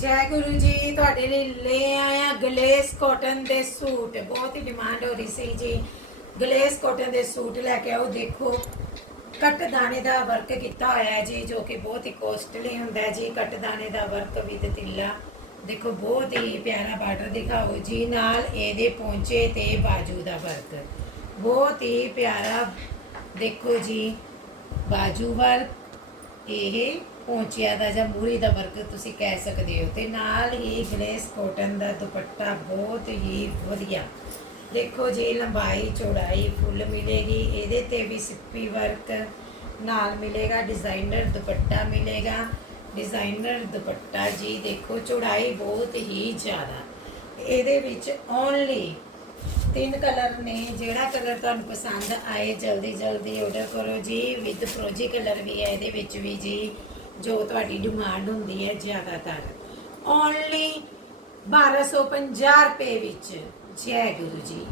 जय गुरु जी ਤੁਹਾਡੇ ਲਈ ਲੈ ਆਇਆ ਗਲੇਸ ਕਾਟਨ ਦੇ ਸੂਟ। ਬਹੁਤ ਹੀ ਡਿਮਾਂਡ ਹੋ ਰਹੀ ਸੀ ਜੀ ਗਲੇਸ ਕਾਟਨ ਦੇ ਸੂਟ ਲੈ ਕੇ ਆਓ। ਦੇਖੋ ਕੱਟ ਦਾਣੇ ਦਾ ਵਰਕ ਕੀਤਾ ਹੋਇਆ ਹੈ ਜੀ, ਜੋ ਕਿ ਬਹੁਤ ਹੀ ਕੋਸਟਲੀ ਹੁੰਦਾ ਹੈ ਜੀ। ਕੱਟ ਦਾਣੇ ਦਾ ਵਰਕ ਵਿਦ ਤਿੱਲਾ, ਦੇਖੋ ਬਹੁਤ ਹੀ ਪਿਆਰਾ ਬਾਰਡਰ ਦਿਖਾਓ ਜੀ। ਨਾਲ ਇਹਦੇ ਪੌਂਚੇ ਤੇ ਬਾਜੂ ਦਾ ਵਰਕ ਬਹੁਤ ਹੀ ਪਿਆਰਾ, ਦੇਖੋ ਜੀ ਬਾਜੂ ਵਰਕ, ਇਹ ਪੌਂਚਿਆਂ ਦਾ ਜਾਂ ਮੂਰੀ ਦਾ ਵਰਕ ਤੁਸੀਂ ਕਹਿ ਸਕਦੇ ਹੋ। ਤੇ ਨਾਲ ਹੀ ਗਲੇਸ ਕਾਟਨ ਦਾ ਦੁਪੱਟਾ ਬਹੁਤ ਹੀ ਵਧੀਆ, ਦੇਖੋ ਜੀ ਲੰਬਾਈ ਚੌੜਾਈ ਫੁੱਲ ਮਿਲੇਗੀ। ਇਹਦੇ ਤੇ ਵੀ ਸਿੱਪੀ ਵਰਕ ਨਾਲ ਮਿਲੇਗਾ, ਡਿਜ਼ਾਈਨਰ ਦੁਪੱਟਾ ਮਿਲੇਗਾ। ਡਿਜ਼ਾਈਨਰ ਦੁਪੱਟਾ ਜੀ ਦੇਖੋ ਚੌੜਾਈ ਬਹੁਤ ਹੀ ਜ਼ਿਆਦਾ। ਇਹਦੇ ਵਿੱਚ ਓਨਲੀ 3 ਕਲਰ ਨੇ। ਜਿਹੜਾ ਕਲਰ ਤੁਹਾਨੂੰ ਪਸੰਦ ਆਏ ਜਲਦੀ ਜਲਦੀ ਆਰਡਰ ਕਰੋ ਜੀ। ਵਿਦ ਫਰੋਜੀ ਕਲਰ ਵੀ ਹੈ ਇਹਦੇ ਵਿੱਚ ਵੀ ਜੀ, ਜੋ ਤੁਹਾਡੀ ਡਿਮਾਂਡ ਹੁੰਦੀ ਹੈ ਜ਼ਿਆਦਾਤਰ। ਓਨਲੀ 1250 ਰੁਪਏ ਵਿੱਚ। ਜੈ ਗੁਰੂ ਜੀ।